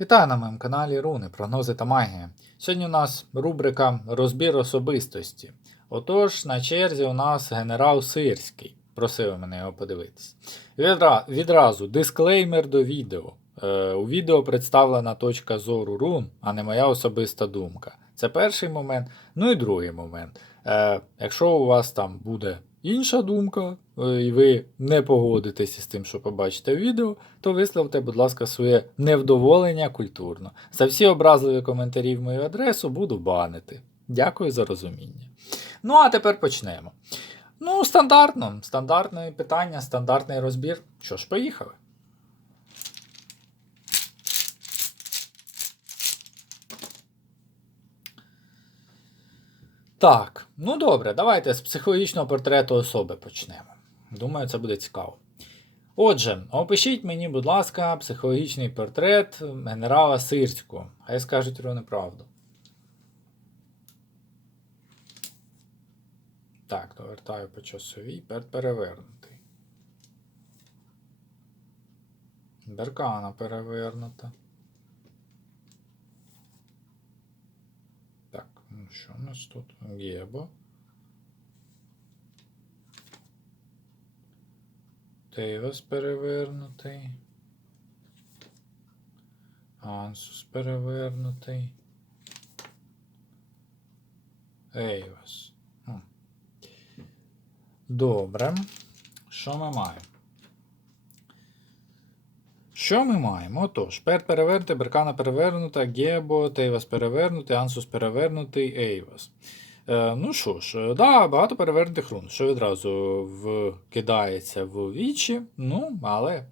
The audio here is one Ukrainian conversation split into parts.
Вітаю на моєму каналі Руни, прогнози та магія. Сьогодні у нас рубрика Розбір особистості. Отож, на черзі у нас генерал Сирський. Просили мене його подивитись. Відра... Відразу дисклеймер до відео. Е, у відео представлена точка зору рун, а не моя особиста думка. Це перший момент. Ну і другий момент. Е, якщо у вас там буде інша думка, е, і ви не погодитеся з тим, що побачите в відео, то висловте, будь ласка, своє невдоволення культурно. За всі образливі коментарі в мою адресу буду банити. Дякую за розуміння. Ну, а тепер почнемо. Ну, стандартно, стандартне питання, стандартний розбір. Що ж, поїхали. Так, ну добре, давайте з психологічного портрету особи почнемо. Думаю, це буде цікаво. Отже, опишіть мені, будь ласка, психологічний портрет генерала Сирського. Хай скажуть про неправду. Так, довертаю по часовій, перевернутий. Беркана перевернута. Так, ну що у нас тут? Гебо. Тейвас перевернутий. Ансус перевернутий. Ейвас. Хм. Добре. Що ми маємо? Що ми маємо? Отож, Пер перевернутий, Беркана перевернута, Гебо, Тейвас перевернутий, Ансус перевернутий, Ейвас. Е, ну що ж, е, да, багато перевернутих рун, що відразу вкидається в вічі, ну, але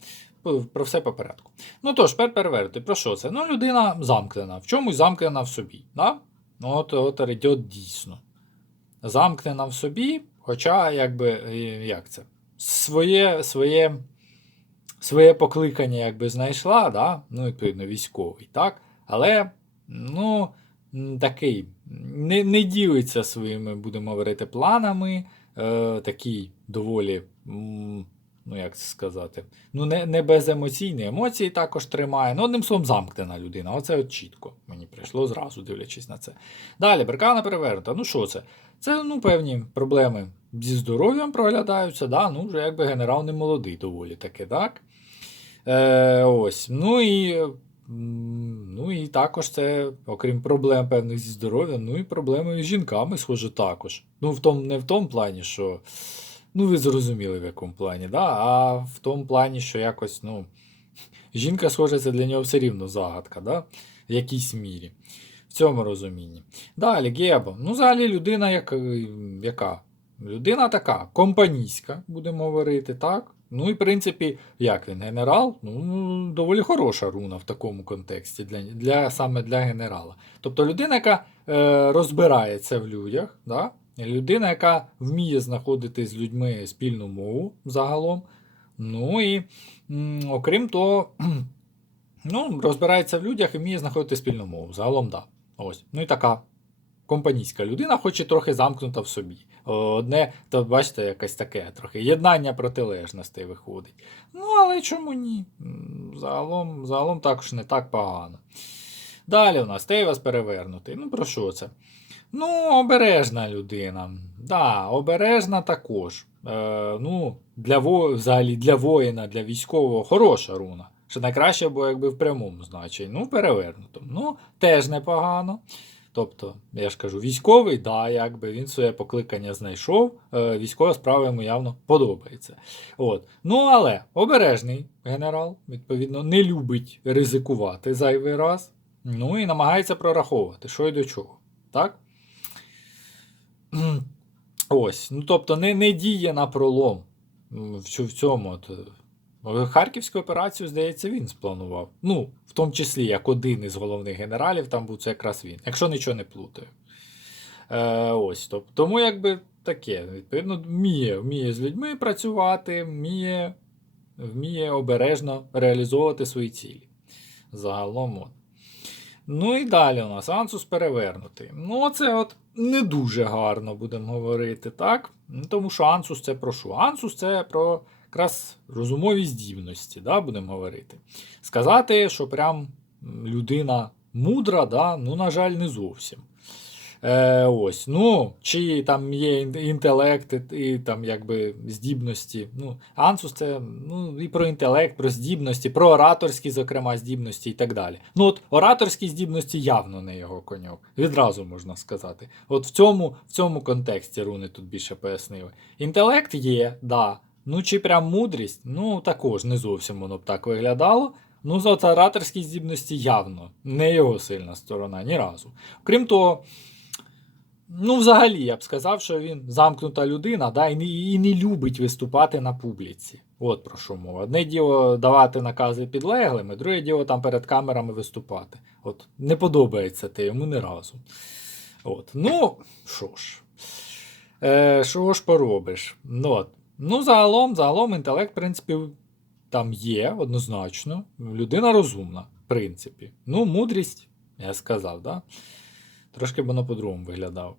про все по порядку. Ну тож, пер перевернутий, про що це? Ну, людина замкнена, в чомусь замкнена в собі. Да? Ну, от, от йде дійсно. Замкнена в собі, хоча, якби, як це? Своє, своє, своє покликання якби знайшла, да? ну, відповідно, військовий, так? Але, ну, такий, не, не ділиться своїми, будемо говорити, планами, е, такий доволі, ну як це сказати, ну не, не беземоційний, емоції також тримає. Ну, одним словом, замкнена людина. Оце от чітко мені прийшло зразу, дивлячись на це. Далі, беркана перевернута. Ну що це? Це ну, певні проблеми зі здоров'ям проглядаються, да? ну вже якби генерал не молодий доволі таки, так? Е, ось. Ну і, ну і також це, окрім проблем певних зі здоров'ям, ну і проблеми з жінками, схоже, також. Ну, в том, не в тому плані, що. Ну, ви зрозуміли, в якому плані, да? а в тому плані, що якось, ну. Жінка, схоже, це для нього все рівно загадка, да? в якійсь мірі. В цьому розумінні. Далі, Гебо. Ну, взагалі, людина, як, яка? Людина така, компанійська, будемо говорити, так? Ну і в принципі, як він, генерал? Ну, доволі хороша руна в такому контексті, для, для, саме для генерала. Тобто людина, яка е, розбирається в людях, да? людина, яка вміє знаходити з людьми спільну мову загалом. Ну і м, окрім того, ну, розбирається в людях і вміє знаходити спільну мову. Загалом, да. Ось. Ну і така компанійська людина, хоч і трохи замкнута в собі. Одне, то бачите, якесь таке трохи єднання протилежностей виходить. Ну, але чому ні? Загалом, загалом також не так погано. Далі у нас Тейвас перевернутий. Ну, про що це? Ну, обережна людина. Да, обережна також. Е, ну, для во... взагалі для воїна, для військового хороша руна. Що найкраще було якби в прямому значенні. Ну, перевернутому. Ну, теж непогано. Тобто, я ж кажу, військовий, да, якби він своє покликання знайшов, е, військова справа йому явно подобається. От. Ну, але обережний генерал, відповідно, не любить ризикувати зайвий раз. Ну і намагається прораховувати, що й до чого. Так? Ось. Ну, тобто, не, не діє на пролом в, цьому. Е, Харківську операцію, здається, він спланував. Ну, в тому числі, як один із головних генералів, там був це якраз він, якщо нічого не плутаю. Е, ось, тобто, тому якби таке. Відповідно, вміє, вміє з людьми працювати, вміє, вміє обережно реалізовувати свої цілі. Загалом. От. Ну і далі у нас Ансус перевернутий. Ну, це от не дуже гарно будемо говорити, так? Тому що Ансус це про що? Ансус це про якраз розумові здібності, да, будемо говорити. Сказати, що прям людина мудра, да? ну, на жаль, не зовсім. Е, ось, ну, чи там є інтелект і, там якби здібності. Ну, Ансус це ну, і про інтелект, про здібності, про ораторські, зокрема, здібності і так далі. Ну, от ораторські здібності явно не його коньок. Відразу можна сказати. От в цьому, в цьому контексті руни тут більше пояснили. Інтелект є, да. Ну, чи прям мудрість, ну також не зовсім воно б так виглядало. Ну, за ораторські здібності явно не його сильна сторона ні разу. Крім того, ну, взагалі, я б сказав, що він замкнута людина, да, і, не, і не любить виступати на публіці. От про що мова. Одне діло давати накази підлеглим, і друге діло там перед камерами виступати. От, не подобається те йому ні разу. От, ну, що ж. Е, що ж поробиш? Ну, от. Ну, загалом, загалом інтелект, в принципі, там є однозначно. Людина розумна, в принципі. Ну, мудрість, я сказав, да? Трошки б воно по-другому виглядав.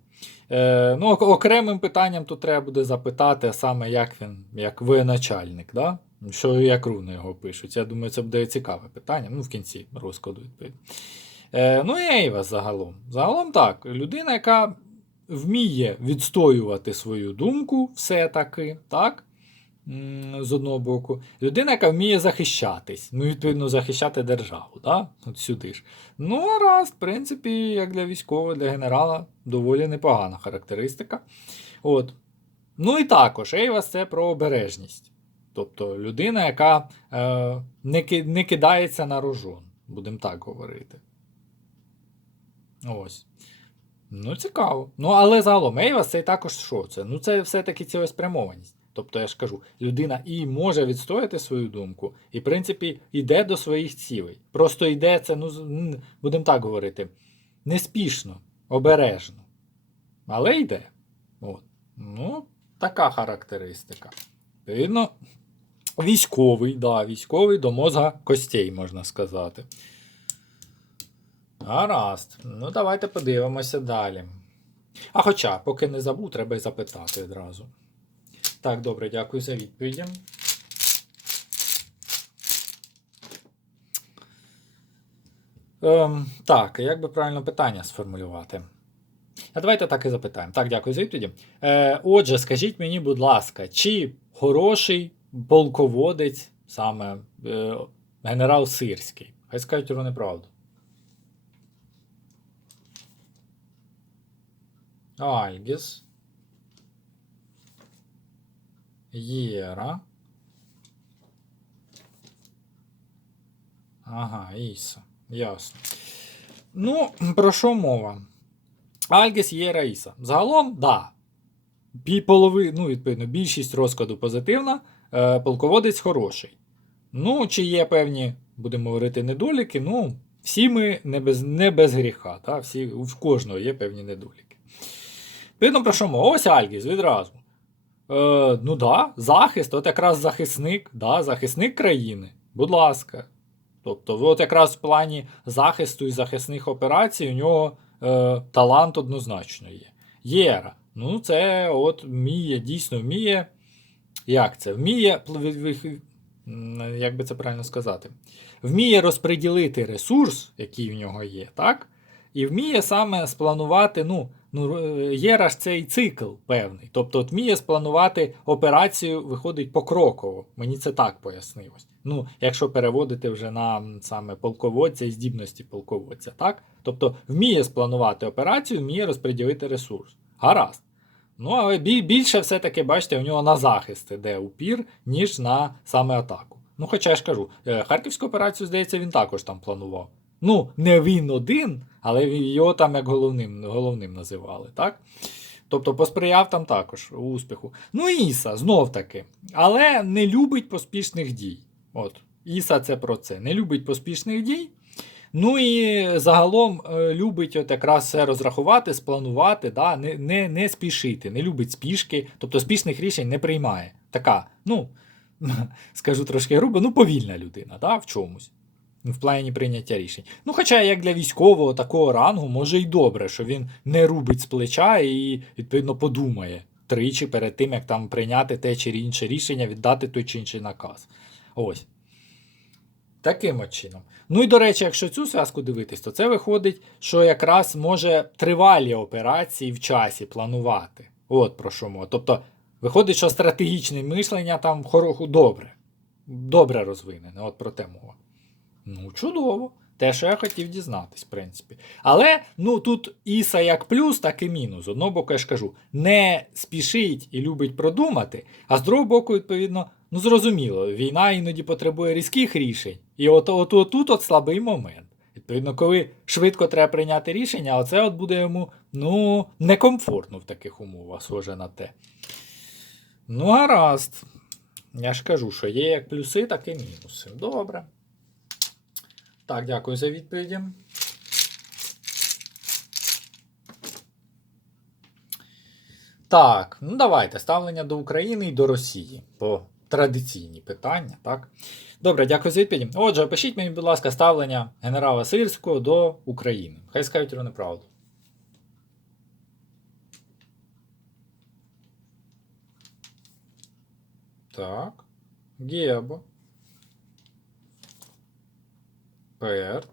Е, ну, окремим питанням тут треба буде запитати саме, як він, як воєначальник, да? що як руни його пишуть. Я думаю, це буде цікаве питання. Ну, в кінці розкладу відповідь. Е, ну і Ейвас загалом. Загалом так, людина, яка вміє відстоювати свою думку, все-таки, так? З одного боку. Людина, яка вміє захищатись, ну, відповідно, захищати державу, да? От сюди ж. Ну, а раз, в принципі, як для військового, для генерала, доволі непогана характеристика. От. Ну і також, Ейвас це про обережність. Тобто людина, яка е, не, не кидається на рожон, будемо так говорити. Ось. Ну, цікаво. Ну, але загалом, Ейвас це також що це? Ну, це все-таки цілеспрямованість. Тобто, я ж кажу, людина і може відстояти свою думку, і, в принципі, йде до своїх цілей. Просто йде це, ну, будемо так говорити, неспішно, обережно. Але йде. От. Ну, така характеристика. Відповідно, військовий, да, військовий до мозга костей, можна сказати. Гаразд. Ну, давайте подивимося далі. А хоча, поки не забув, треба й запитати одразу. Так, добре, дякую за відповіді. Ем, так, як би правильно питання сформулювати? А давайте так і запитаємо. Так, дякую за відповіді. Е, отже, скажіть мені, будь ласка, чи хороший полководець, саме е, генерал Сирський? Хай скажуть про неправду. Альгіс. Єра. Ага, Іса. Ясно. Ну, про що мова? Альгіс Єра Іса. Загалом, да. Полови, ну, відповідно, більшість розкладу позитивна, е, полководець хороший. Ну, чи є певні, будемо говорити, недоліки, ну, всі ми не без, не без гріха, та? всі, в кожного є певні недоліки. Відповідно, про що мова? Ось Альгіс відразу. Е, ну да, захист, от якраз захисник, да, захисник країни. Будь ласка. Тобто, от якраз в плані захисту і захисних операцій у нього е, талант однозначно є. Єра. Ну, це от вміє, дійсно вміє. Як це? Вміє, як би це правильно сказати? Вміє розподілити ресурс, який в нього є, так? І вміє саме спланувати, ну, ну е, Єра ж цей цикл певний. Тобто, от вміє спланувати операцію, виходить покроково. Мені це так пояснилось. Ну, якщо переводити вже на саме полководця і здібності полководця, так? Тобто вміє спланувати операцію, вміє розподілити ресурс. Гаразд. Ну, але більше все-таки, бачите, у нього на захист іде упір, ніж на саме атаку. Ну, хоча я ж кажу, е, Харківську операцію, здається, він також там планував. Ну, не він один, але його там як головним, головним називали, так? Тобто посприяв там також успіху. Ну, Іса, знов таки, але не любить поспішних дій. От, Іса це про це. Не любить поспішних дій. Ну і загалом е, любить от якраз все розрахувати, спланувати, да, не, не, не спішити, не любить спішки, тобто спішних рішень не приймає. Така, ну, скажу трошки грубо, ну повільна людина, да, в чомусь. В плані прийняття рішень. Ну, хоча як для військового такого рангу, може й добре, що він не рубить з плеча і, відповідно, подумає тричі перед тим, як там прийняти те чи інше рішення, віддати той чи інший наказ. Ось. Таким чином. Ну і до речі, якщо цю зв'язку дивитись, то це виходить, що якраз може тривалі операції в часі планувати. От про що мова. Тобто, виходить, що стратегічне мишлення там хоро- добре. Добре розвинене, от про те мова. Ну, чудово. Те, що я хотів дізнатись, в принципі. Але ну тут Іса як плюс, так і мінус. З одного боку, я ж кажу, не спішить і любить продумати, а з другого боку, відповідно, ну зрозуміло, війна іноді потребує різких рішень. І от, от, от тут от слабий момент. Відповідно, коли швидко треба прийняти рішення, оце от буде йому ну, некомфортно в таких умовах, схоже на те. Ну, гаразд. Я ж кажу, що є як плюси, так і мінуси. Добре. Так, дякую за відповіді. Так, ну давайте ставлення до України і до Росії по традиційні питання, так? Добре, дякую за відповіді. Отже, опишіть мені, будь ласка, ставлення генерала Сирського до України. Хай скажуть вони правду. Так. Гебо. Перт.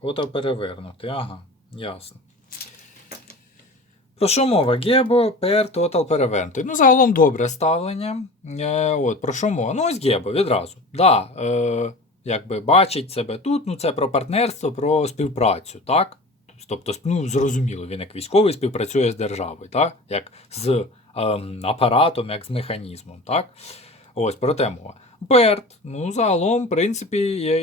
Ото перевернути. Ага, ясно. Про що мова? Гебо, пер, тотал перевернутий. Ну, загалом добре ставлення. Е, от, про що мова? Ну, ось Гебо відразу. Да, е, якби бачить себе тут. Ну, це про партнерство, про співпрацю, так? Тобто, ну, зрозуміло, він як військовий співпрацює з державою, так? Як з ем, апаратом, як з механізмом, так? Ось про те мова. Берт, ну, загалом, в принципі,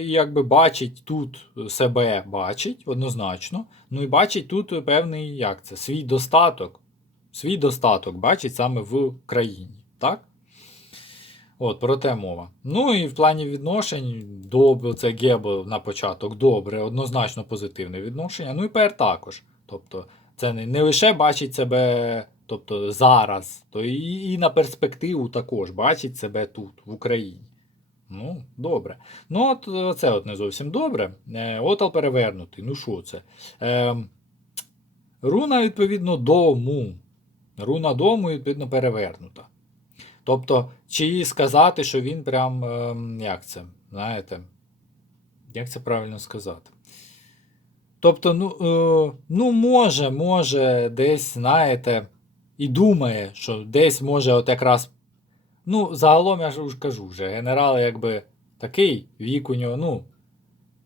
якби бачить тут себе бачить однозначно. Ну і бачить тут певний, як це, свій достаток. Свій достаток бачить саме в країні, так? От, про те мова. Ну і в плані відношень, добре, це Гебо на початок добре, однозначно позитивне відношення. Ну і Пер також. Тобто, це не, не лише бачить себе тобто, зараз, то і, і на перспективу також бачить себе тут, в Україні. Ну, добре. Ну, от е, це от не зовсім добре. Е, Отал перевернутий. Ну, що це? Е, руна, відповідно, дому. Руна дому, відповідно, перевернута. Тобто, чи сказати, що він прям, ем, як це, знаєте, як це правильно сказати? Тобто, ну, е, ну може, може, десь, знаєте, і думає, що десь може от якраз. Ну, загалом я ж кажу вже, генерал якби такий, вік у нього, ну,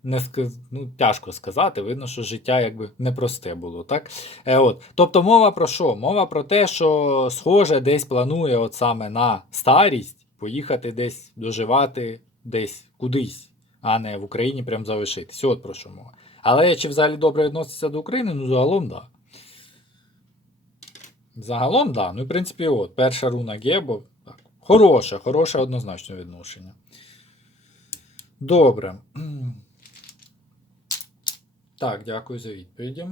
не сказ... ну, тяжко сказати, видно, що життя якби непросте було, так? Е, от. Тобто мова про що? Мова про те, що схоже десь планує от саме на старість поїхати десь доживати десь кудись, а не в Україні прям залишитись. От про що мова. Але чи взагалі добре відноситься до України? Ну, загалом, так. Да. Загалом, да. Ну, в принципі, от, перша руна Гебо. Так. Хороше, хороше однозначне відношення. Добре. Так, дякую за відповіді.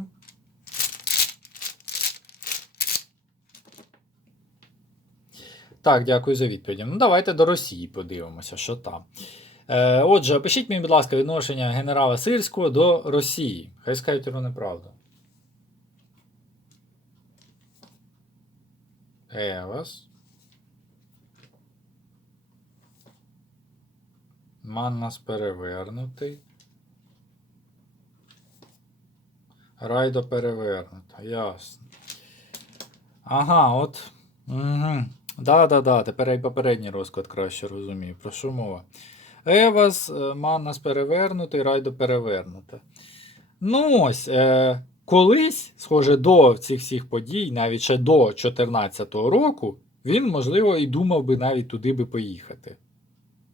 Так, дякую за відповіді. Ну, давайте до Росії подивимося, що там. Е, отже, опишіть мені, будь ласка, відношення генерала Сирського до Росії. Хай скажуть неправду. Евас. Маннас перевернутий. Райдо перевернута. Ясно. Ага, от. Угу. Да-да-да, тепер і попередній розклад краще розумію. Про що мова? Евас, е, Маннас перевернутий, Райдо перевернута. Ну ось, е, колись, схоже, до цих всіх подій, навіть ще до 2014 року, він, можливо, і думав би навіть туди би поїхати.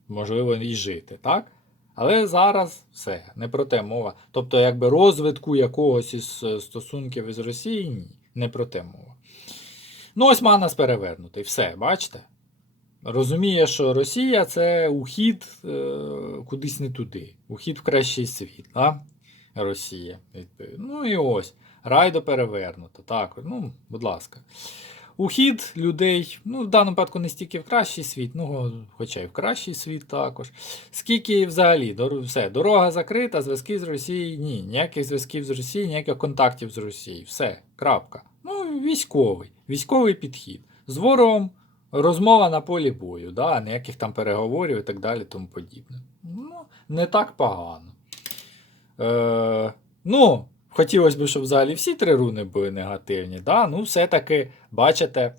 Можливо, і жити, так? Але зараз все, не про те мова. Тобто, якби розвитку якогось із е, стосунків із Росією, ні, не про те мова. Ну, ось Манас перевернутий. Все, бачите? Розуміє, що Росія це ухід е, кудись не туди. Ухід в кращий світ. А? Росія. відповідно. Ну і ось. Райдо перевернуто. Так, ну, будь ласка. Ухід людей, ну, в даному випадку не стільки в кращий світ, ну, хоча й в кращий світ також. Скільки взагалі, все, дорога закрита, зв'язки з Росією ні. Ніяких зв'язків з Росією, ніяких контактів з Росією. Все, крапка. Ну, військовий, військовий підхід. З ворогом розмова на полі бою, да? ніяких там переговорів і так далі, тому подібне. Ну, не так погано. Е, ну, хотілося б, щоб взагалі всі три руни були негативні. Да? Ну, все-таки, бачите,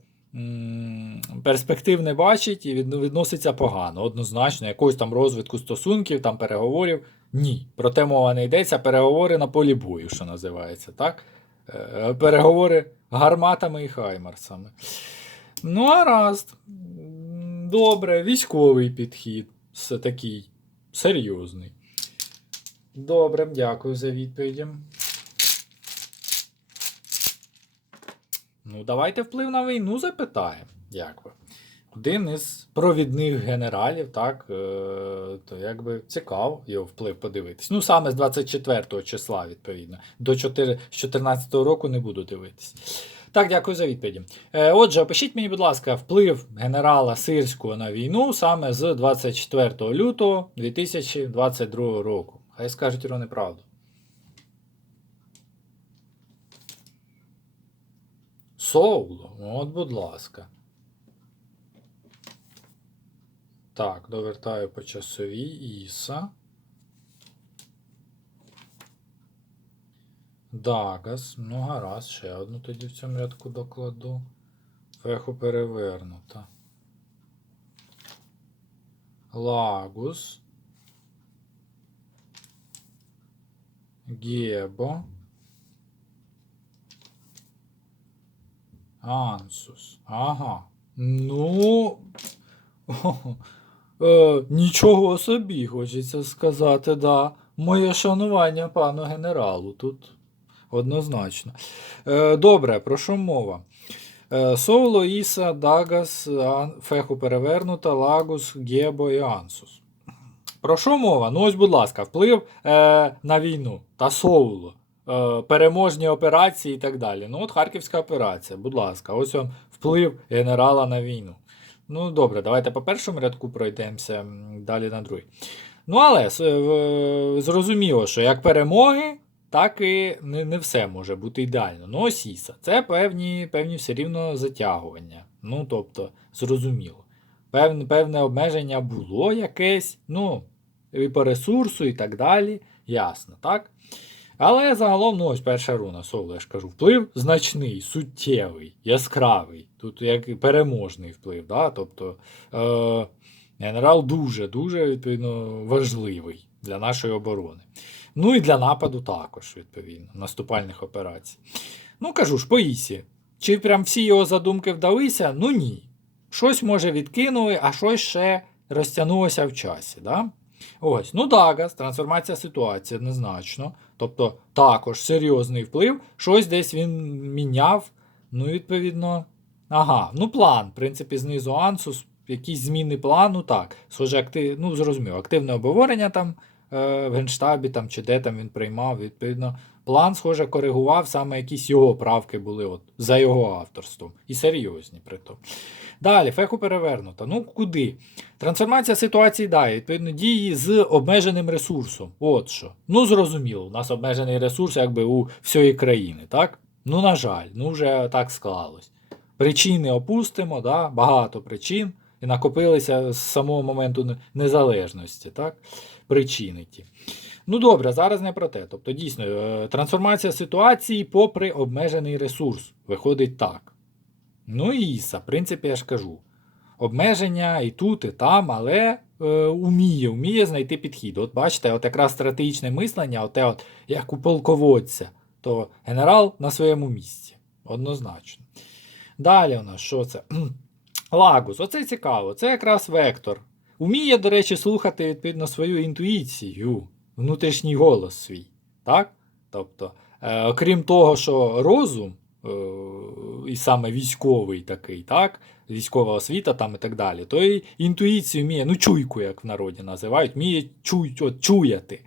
перспектив не бачить і відноситься погано. Однозначно, якогось там розвитку стосунків, там переговорів. Ні. Проте мова не йдеться. Переговори на полі бою, що називається, так? Е, Переговори гарматами і хаймарсами. Ну, гаразд. Добре, військовий підхід. Все такий серйозний. Добре, дякую за відповіді. Ну, давайте вплив на війну запитаємо. Як ви? Один із провідних генералів, так, е, то якби цікаво його вплив подивитись. Ну, саме з 24 числа, відповідно. До 4, з 14 року не буду дивитись. Так, дякую за відповіді. Е, отже, опишіть мені, будь ласка, вплив генерала Сирського на війну саме з 24 лютого 2022 року. Хай скажуть його неправду. Соуло, от, будь ласка. Так, довертаю по часовій Іса. Дагас. Ну, гаразд, ще одну тоді в цьому рядку докладу. Феху перевернута. Лагус. Гебо. Ансус. Ага. Ну. Е, нічого собі, хочеться сказати, да. Моє шанування пану генералу тут однозначно. Е, добре, про що мова? Е, Соло, Іса, Дагас, Феху перевернута, Лагус, Гебо і Ансус. Про що мова? Ну ось, будь ласка, вплив е, на війну та Соуло. Е, переможні операції і так далі. Ну, от Харківська операція, будь ласка, ось вам вплив генерала на війну. Ну, добре, давайте по першому рядку пройдемося, далі на другий. Ну, але в- зрозуміло, що як перемоги, так і не, не все може бути ідеально. Ну, ось Іса. Це певні, певні все рівно затягування. Ну, тобто, зрозуміло. Певне, певне обмеження було якесь, ну, і по ресурсу, і так далі. Ясно, так? Але загалом, ну ось перша руна, соло, я ж кажу, вплив значний, суттєвий, яскравий. Тут як переможний вплив. Да? Тобто е, генерал дуже-дуже відповідно важливий для нашої оборони. Ну і для нападу також, відповідно, наступальних операцій. Ну, кажу ж, по Ісі. Чи прям всі його задумки вдалися? Ну ні. Щось може відкинули, а щось ще розтягнулося в часі. Да? Ось, ну Дагас, трансформація ситуації однозначно. Тобто також серйозний вплив, щось десь він міняв. Ну, відповідно. Ага, ну план, в принципі, знизу Ансус, якісь зміни плану, так. Схоже, актив, ну, зрозуміло, активне обговорення там е, в Генштабі там, чи де там він приймав, відповідно. План, схоже, коригував, саме якісь його правки були от, за його авторством. І серйозні при тому. Далі, феху перевернуто. Ну куди? Трансформація ситуації дає, відповідно, дії з обмеженим ресурсом. От що. Ну, зрозуміло, у нас обмежений ресурс якби у всієї країни, так? Ну, на жаль, ну вже так склалось. Причини опустимо, да? багато причин. І накопилися з самого моменту незалежності, так? Причини ті. Ну добре, зараз не про те. Тобто, дійсно, е, трансформація ситуації попри обмежений ресурс. Виходить так. Ну і Іса, в принципі, я ж кажу. Обмеження і тут, і там, але е, уміє, уміє знайти підхід. От бачите, от якраз стратегічне мислення, оте от, як у полководця, то генерал на своєму місці. Однозначно. Далі у нас що це? Лагус, оце цікаво, це якраз вектор. Уміє, до речі, слухати відповідно свою інтуїцію, внутрішній голос свій. Так? Тобто, е, окрім того, що розум, е, і саме військовий такий, так? військова освіта там і так далі, то і інтуїцію вміє, ну чуйку, як в народі називають, вміє чуй, от, чуяти.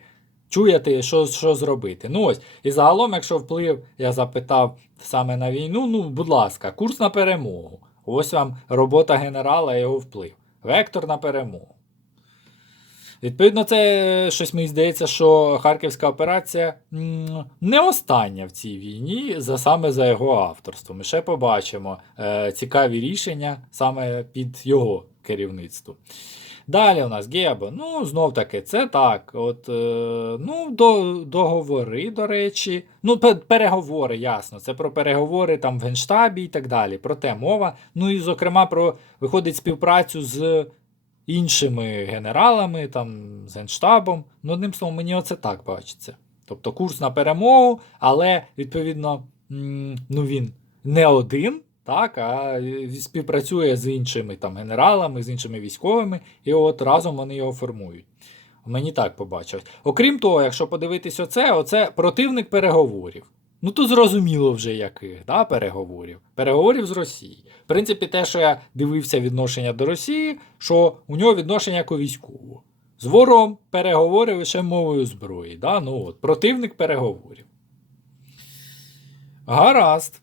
Чуяти, що, що зробити. Ну ось, і загалом, якщо вплив, я запитав саме на війну, ну, будь ласка, курс на перемогу. Ось вам робота генерала і його вплив. Вектор на перемогу. Відповідно, це щось мені здається, що Харківська операція не остання в цій війні, за саме за його авторством. Ми ще побачимо е, цікаві рішення саме під його керівництвом. Далі у нас Гебо. Ну, знов таки, це так. От, е, ну, до, договори, до речі. Ну, переговори, ясно. Це про переговори там в Генштабі і так далі. Про те мова. Ну і, зокрема, про виходить співпрацю з іншими генералами, там, з Генштабом. Ну, одним словом, мені оце так бачиться. Тобто курс на перемогу, але, відповідно, ну, він не один, так, а співпрацює з іншими там, генералами, з іншими військовими, і от разом вони його формують. Мені так побачилось. Окрім того, якщо подивитись оце, оце противник переговорів. Ну то зрозуміло вже яких, да, переговорів. Переговорів з Росією. В принципі, те, що я дивився відношення до Росії, що у нього відношення як у військового. З ворогом переговори лише мовою зброї. Да? Ну, от, противник переговорів. Гаразд.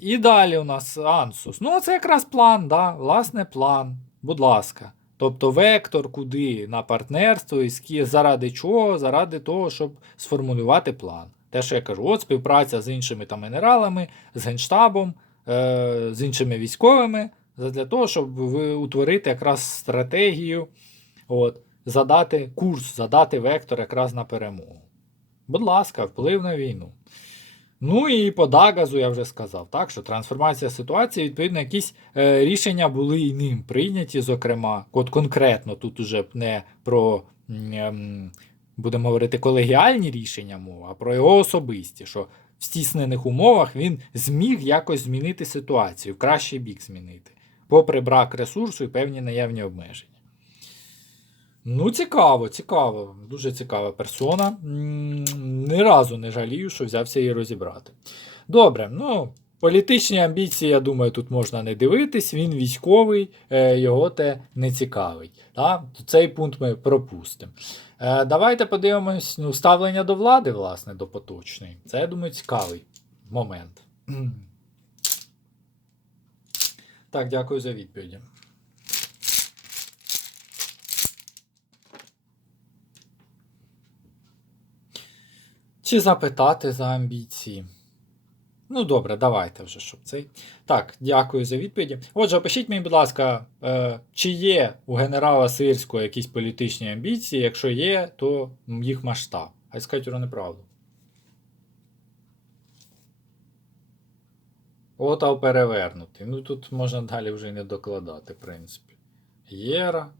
І далі у нас Ансус. Ну, це якраз план, да? власне, план. Будь ласка. Тобто вектор куди на партнерство, і заради чого? Заради того, щоб сформулювати план. Те, що я кажу, от співпраця з іншими там генералами, з генштабом, е- з іншими військовими, для того, щоб утворити якраз стратегію, от, задати курс, задати вектор якраз на перемогу. Будь ласка, вплив на війну. Ну і по Дагазу я вже сказав, так, що трансформація ситуації, відповідно, якісь е, рішення були і ним прийняті, зокрема, от конкретно тут уже не про, ем, будемо говорити, колегіальні рішення мова, а про його особисті, що в стіснених умовах він зміг якось змінити ситуацію, в кращий бік змінити, попри брак ресурсу і певні наявні обмеження. Ну, цікаво, цікаво. Дуже цікава персона. Ні разу не жалію, що взявся її розібрати. Добре, ну, політичні амбіції, я думаю, тут можна не дивитись. Він військовий, е, його те не цікавить. Та? Цей пункт ми пропустимо. Е, Давайте подивимось ну, ставлення до влади, власне, до поточної. Це, я думаю, цікавий момент. Так, дякую за відповіді. Чи запитати за амбіції? Ну, добре, давайте вже, щоб цей. Так, дякую за відповіді. Отже, опишіть мені, будь ласка, е, чи є у генерала Сирського якісь політичні амбіції? Якщо є, то їх масштаб. Хай скажуть про неправду. Отав перевернутий. Ну тут можна далі вже й не докладати, в принципі. Єра.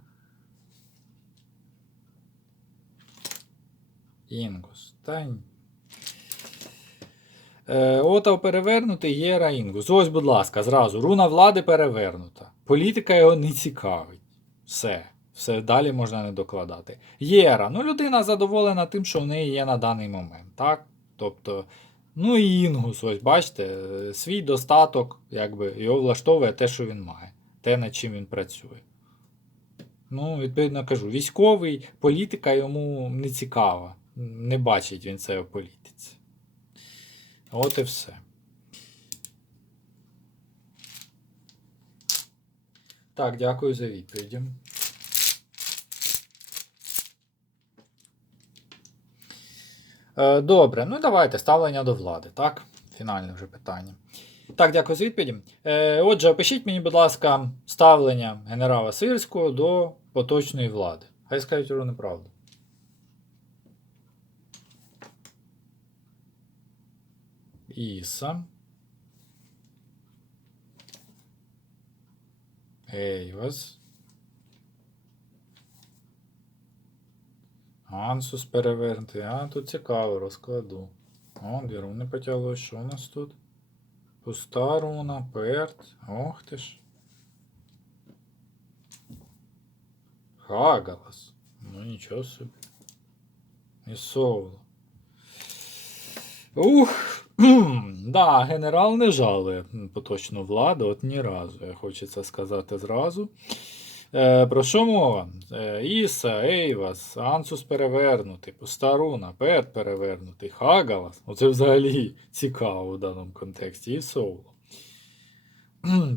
Інгус. Та ні. Е, Отав перевернутий, Єра Інгус. Ось, будь ласка, зразу. Руна влади перевернута. Політика його не цікавить. Все. Все далі можна не докладати. Єра. Ну, людина задоволена тим, що в неї є на даний момент. Так? Тобто, ну і Інгус, ось бачите, е, свій достаток, якби його влаштовує те, що він має, те, над чим він працює. Ну, відповідно кажу, військовий, політика йому не цікава. Не бачить він це в політиці. От і все. Так, дякую за відповіді. Е, Добре, ну давайте ставлення до влади, так? Фінальне вже питання. Так, дякую за відповіді. Е, Отже, опишіть мені, будь ласка, ставлення генерала Сирського до поточної влади. Хай скажуть про неправду. Іса. Ейвас. Ансус перевернутий. А, тут цікаво, розкладу. О, дві руни потяглось. Що у нас тут? Пуста руна, перт. Ох ти ж. Хагалас. Ну нічого собі. І соло. Ух. Да, генерал не жалує поточну владу, от ні разу, я хочу це сказати зразу. Е, про що мова? Е, Іса, Ейвас, Ансус перевернутий, Пустаруна, Перт перевернутий, Хагалас. Оце взагалі цікаво в даному контексті. І Соуло.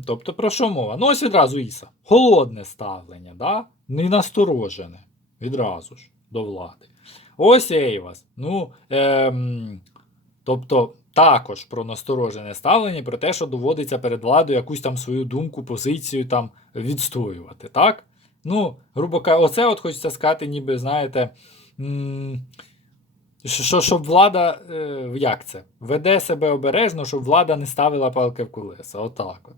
Тобто, про що мова? Ну, ось відразу Іса. Холодне ставлення, да? не насторожене. відразу ж до влади. Ось Ейвас. Ну, ем, тобто також про насторожене ставлення, про те, що доводиться перед владою якусь там свою думку, позицію там відстоювати. Так? Ну, грубо кажучи, оце от хочеться сказати, ніби, знаєте. що, що- щоб влада, е, як це? Веде себе обережно, щоб влада не ставила палки в колеса. Отак от.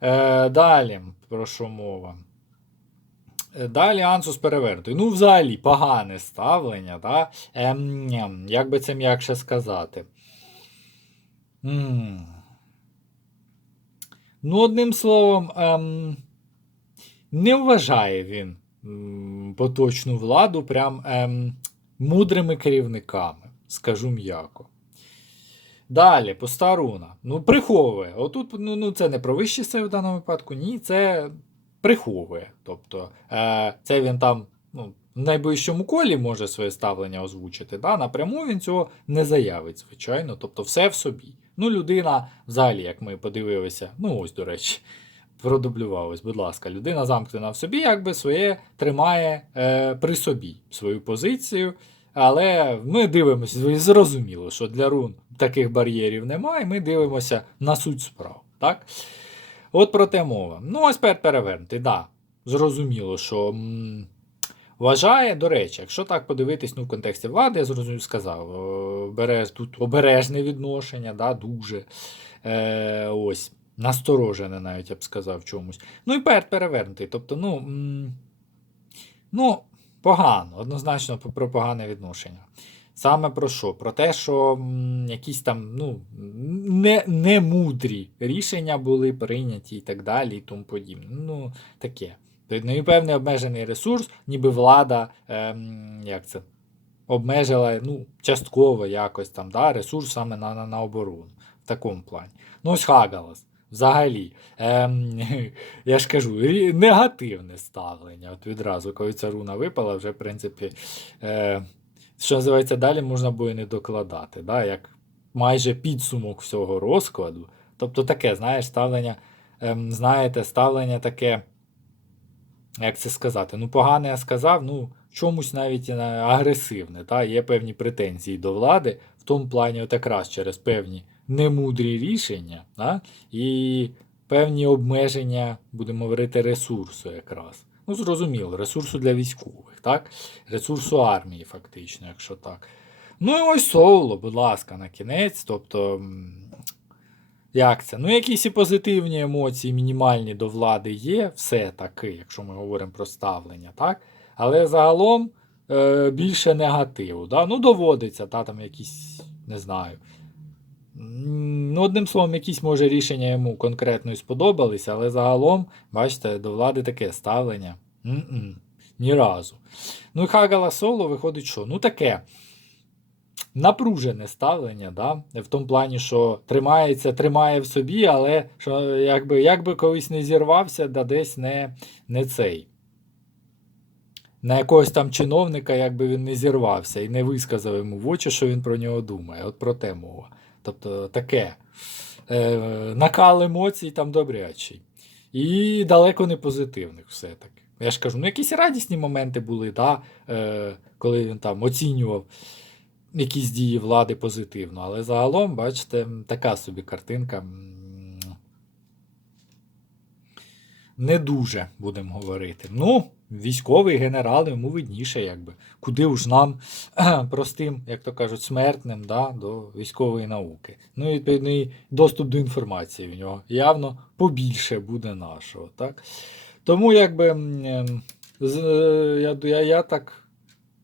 Е, далі, про що мова? Е, Далі Ансус перевертує. Ну, взагалі, погане ставлення, да? ем, як би це м'якше сказати. м Ну, одним словом, ем, не вважає він м, поточну владу прям ем, мудрими керівниками, скажу м'яко. Далі, постаруна. Ну, приховує. Отут ну, ну, це не про вищі сили в даному випадку, ні, це приховує. Тобто, е, це він там ну, в найближчому колі може своє ставлення озвучити. Да? Напряму він цього не заявить, звичайно. Тобто, все в собі. Ну, людина, взагалі, як ми подивилися, ну ось, до речі, продублювалось, будь ласка, людина замкнена в собі, якби своє тримає е, при собі свою позицію. Але ми дивимося, зрозуміло, що для рун таких бар'єрів немає, ми дивимося на суть справ. Так? От про те мова. Ну, ось пер перевернутий, да. Зрозуміло, що м, вважає, до речі, якщо так подивитись ну, в контексті влади, я зрозумів, сказав, е, бере тут обережне відношення, да, дуже е, ось, насторожене, навіть я б сказав чомусь. Ну і пер перевернутий. Тобто, ну, м, ну, погано, однозначно про погане відношення. Саме про що? Про те, що якісь там ну, не, не мудрі рішення були прийняті і так далі, і тому подібне. Ну, таке. Ну, і певний обмежений ресурс, ніби влада, ем, як це, обмежила ну, частково якось там, да, ресурс саме на, на, на оборону. В такому плані. Ну, ось Хагалас. Взагалі, ем, я ж кажу, негативне ставлення. От відразу, коли ця руна випала, вже, в принципі, е, що називається, далі можна було і не докладати. Да? Як майже підсумок всього розкладу. Тобто таке, знаєш, ставлення, ем, знаєте, ставлення таке, як це сказати? Ну, погане я сказав, ну, чомусь навіть агресивне. Та? Є певні претензії до влади, в тому плані, от якраз через певні немудрі рішення да? і певні обмеження, будемо говорити, ресурсу якраз. Ну, зрозуміло, ресурсу для військових, так? ресурсу армії, фактично, якщо так. Ну і ось соло, будь ласка, на кінець. Тобто, як це? Ну, якісь і позитивні емоції, мінімальні до влади є, все таки, якщо ми говоримо про ставлення, так? Але загалом е, більше негативу. Да? Ну, доводиться, та там якісь, не знаю. М, Ну, одним словом, якісь, може, рішення йому конкретно і сподобалися, але загалом, бачите, до влади таке ставлення. М-м, ні разу. Ну і Хагала Соло виходить, що? Ну таке напружене ставлення, да? в тому плані, що тримається, тримає в собі, але що якби, якби колись не зірвався, да десь не, не цей. На якогось там чиновника, якби він не зірвався і не висказав йому в очі, що він про нього думає. От про те мова. Тобто таке е, накал емоцій там добрячий. І далеко не позитивних все-таки. Я ж кажу, ну якісь радісні моменти були, да, е, коли він там оцінював якісь дії влади позитивно. Але загалом, бачите, така собі картинка. Не дуже, будемо говорити. Ну, військовий генерал йому видніше, якби. Куди уж нам, простим, як то кажуть, смертним, да, до військової науки. Ну і відповідний доступ до інформації в нього явно побільше буде нашого. Так? Тому, якби ем, е, я, я, я так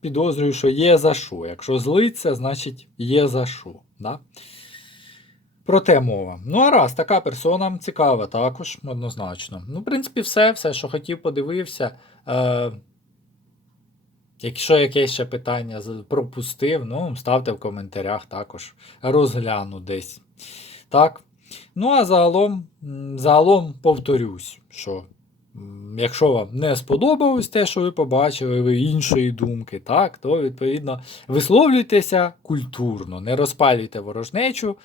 підозрюю, що є за що. Якщо злиться, значить є за що. Да? Про мова. Ну, а раз, така персона цікава також, однозначно. Ну, в принципі, все, все, що хотів, подивився. Е, якщо якесь ще питання пропустив, ну, ставте в коментарях також. Розгляну десь. Так. Ну, а загалом, загалом повторюсь, що якщо вам не сподобалось те, що ви побачили, ви іншої думки, так, то відповідно висловлюйтеся культурно, не розпалюйте ворожнечу.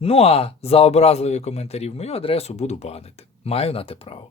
Ну а за образливі коментарі в мою адресу буду банити. Маю на те право.